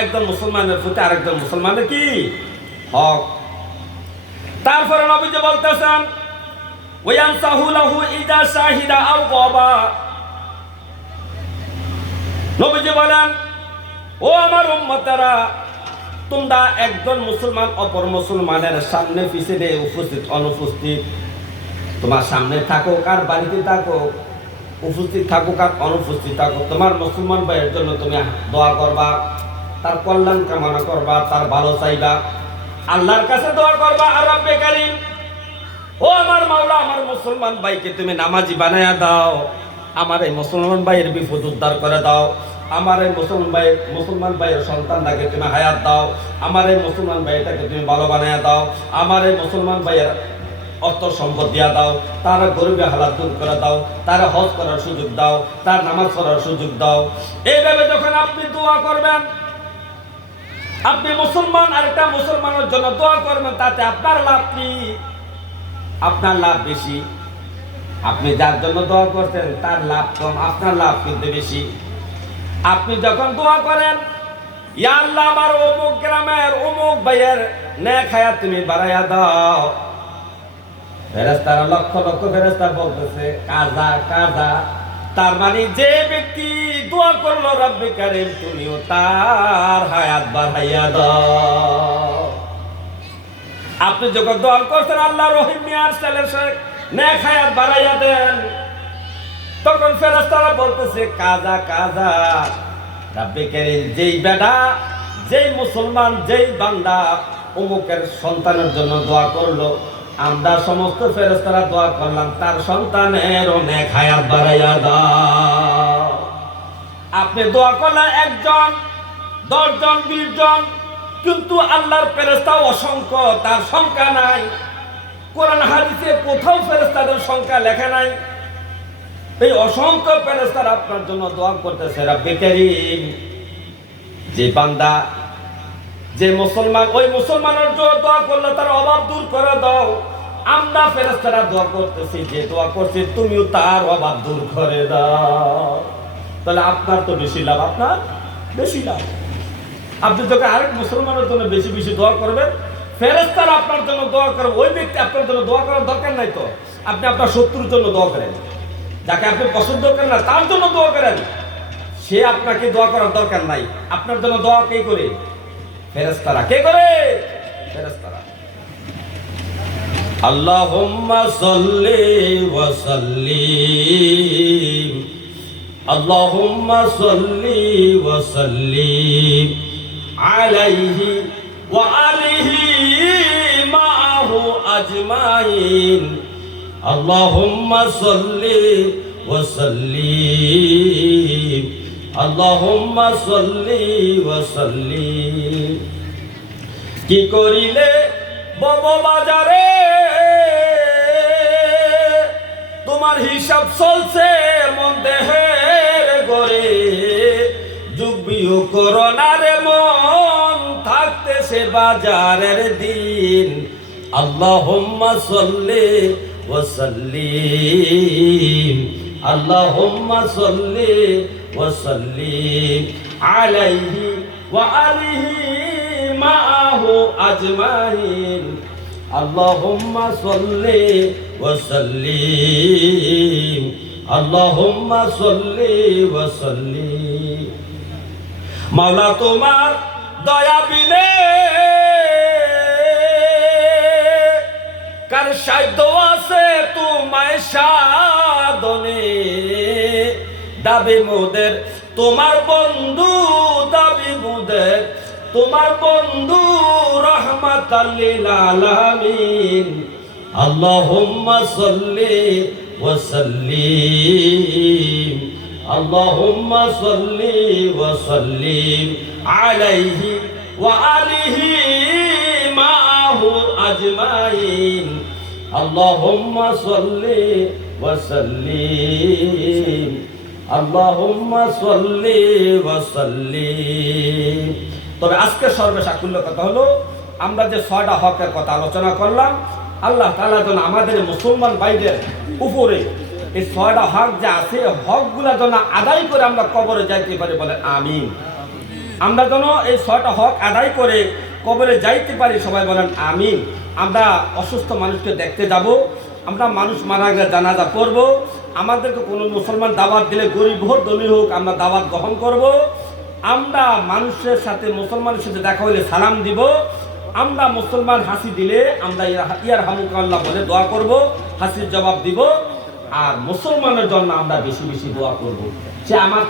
একজন মুসলমানের প্রতি আরেকজন মুসলমানের কি হক। তারপরে নবীজি বলতেছেন ওয়ায়ানসাহু লাহু ইদা শাহিদা আও গাবা। নবীজি বলেন, ও আমার উম্মতেরা, তোমরা একজন মুসলমান অপর মুসলমানের সামনে পিছনে উপস্থিত অনুপস্থিত, তোমার সামনে থাকুক আর বাড়িতে থাকুক, উপস্থিত থাকুক আর অনুপস্থিত থাকুক, তোমার মুসলমান ভাইয়ের জন্য তুমি দোয়া করবা, তার কল্যাণ কামনা করবা, তার ভালো চাইবা, আল্লাহর কাছে দোয়া করবা। আর রব্বে কারীম, ও আমার মাওলা, আমার মুসলমান ভাইকে তুমি নামাজি বানায়া দাও, আমার এই মুসলমান ভাইয়ের বিপদ উদ্ধার করে দাও, আমার এই মুসলমান ভাইয়ের সন্তানটাকে তুমি হায়াত দাও, আমার এই মুসলমান ভাইটাকে তুমি ভালো বানায়া দাও, আমার এই মুসলমান ভাইয়ের অর্থ সম্পদ দিয়া দাও, তার গরিবের হালাত দূর করে দাও, তার হজ করার সুযোগ দাও, তার নামাজ পড়ার সুযোগ দাও। এইভাবে যখন আপনি দোয়া করবেন, আপনি মুসলমান আরেকটা মুসলমানের জন্য দোয়া করবেন, তাতে আপনার লাভ কি? আপনার লাভ বেশি। আপনি যার জন্য দোয়া করছেন তার লাভ কম, আপনার লাভ কিন্তু বেশি। আপনি যখন দোয়া করেন, ইয়া আল্লাহ, আমার অমুক গ্রামের অমুক ভাইয়ের নেক হায়াত তুমি বাড়াইয়া দাও, ফেরেশতারা লক্ষ লক্ষ ফেরেশতা বলতেছে কাজা কাজা। তার মানে যে ব্যক্তি দোয়া করলো রব্বে কারীম তুমিও তার হায়াত বাড়াইয়া দাও। আপনি যখন দোয়া করছেন আল্লাহ রহিম মিয়ার ছেলের নেক হায়াত বাড়াইয়া দেন, তখন ফেরেশতারা বলতেছে কাজা কাজা। রব্বে কারীম যেই বেটা, যেই মুসলমান, যেই বান্দা অমুকের সন্তানের জন্য দোয়া করলো, আমরা সমস্ত ফেরেশতারা দোয়া করলাম তার সন্তানের অনেক হায়াত বাড়াইয়া দাও। আপনি দোয়া করলেন একজন, 10 জন, 20 জন, কিন্তু আল্লাহর ফেরেশতা অসংখ্য, তার সংখ্যা নাই। কোরআন হাদিসে কোথাও ফেরেশতাদের সংখ্যা লেখা নাই। এই অসংখ্য ফেরেশতারা আপনার জন্য দোয়া করতেছে। রব্বে কারীম, যে বান্দা, যে মুসলমান, ওই মুসলমানের জন্য দোয়া করলে তার অভাব দূর করে দাও। আমরা ফেরেশতারা দোয়া করতেছি, যে দোয়া করছে তুমিও তার অভাব দূর করে দাও। তাহলে আপনার তো বেশি লাভ, আপনার বেশি লাভ। আপনি যখন আরেক মুসলমানের জন্য বেশি বেশি দোয়া করবেন, ফেরেশতারা আপনার জন্য দোয়া করবে। ওই ব্যক্তি আপনার জন্য দোয়া করার দরকার নাই তো। আপনি আপনার শত্রুর জন্য দোয়া করেন, যাকে আপনি পছন্দ করেন না তার জন্য দোয়া করেন, সে আপনাকে দোয়া করার দরকার নাই। আপনার জন্য দোয়া কে করে? ফেরেশতারা। কে করে? ফেরেশতারা। আল্লাহুম্মা সাল্লি ওয়া সাল্লিম, আল্লাহুম্মা সাল্লি ওয়া সাল্লিম আলাইহি ওয়া আলিহি মাআহু আজমাইন। আল্লাহুম্মা সাল্লি ওয়া সাল্লিম, আল্লাহুম্মা সাল্লি ওয়া সাল্লিম। কি করিলে বব বাজারে তোমার হিসাব চলছে মন দেহের গরে, যুগ বিয়োগ করোনা রে মন থাকতেছে বাজারের দিন। আল্লাহুম্মা সাল্লি ওয়া সাল্লিম, আল্লাহুম্মা সাল্লি ওয়া সাল্লিম আলাইহি ওয়া আলিহি মাআহু আজমাইন। আল্লাহুম্মা সাল্লি ওয়া সাল্লিম, আল্লাহুম্মা সাল্লি ওয়া সাল্লিম। মাওলা তোমার দয়া বিনে কার সাধ্য আছে তোমায় সাধনে। দাবি মোদের তোমার বন্ধু, দাবি মোদের তোমার বন্ধু রাহমাতাল লিল আলামিন। আল্লাহুম্মা সাল্লি ওয়া সাল্লিম, আল্লাহুম্মা সাল্লি ওয়া সাল্লিম আলাইহি ওয়া আলিহি মাআহু আজমাইন। আল্লাহুম্মা সাল্লি ওয়া সাল্লিম, আল্লাহুম্মা সাল্লি ওয়া সাল্লিম। তবে আজকে সর্বসাকুল্য কথা হলো, আমরা যে 6টা হকের কথা আলোচনা করলাম, আল্লাহ তাআলা যেন আমাদের মুসলমান ভাইদের উপরে এই 6টা হক যে আছে, হকগুলা যেন আদায় করে আমরা কবরে যাইতে পারি, বলে আমিন। আমরা যেন এই 6টা হক আদায় করে কবরে যাইতে পারি। সবাই বলেন আমিন। আমরা অসুস্থ মানুষকে দেখতে যাব, আমরা মানুষ মারা গেলে জানাজা পড়ব, আমাদেরকে কোনো মুসলমান দাওয়াত দিলে গরিব হোক ধনী হোক আমরা দাওয়াত গ্রহণ করব, আমরা মানুষের সাথে মুসলমানের সাথে দেখা হলে সালাম দিব, আমরা মুসলমান হাসি দিলে আমরা ইয়ার হামুকাল্লাহ বলে দোয়া করব, হাসির জবাব দিব, আর মুসলমানের জন্য আমরা বেশি বেশি দোয়া করব। সে আমার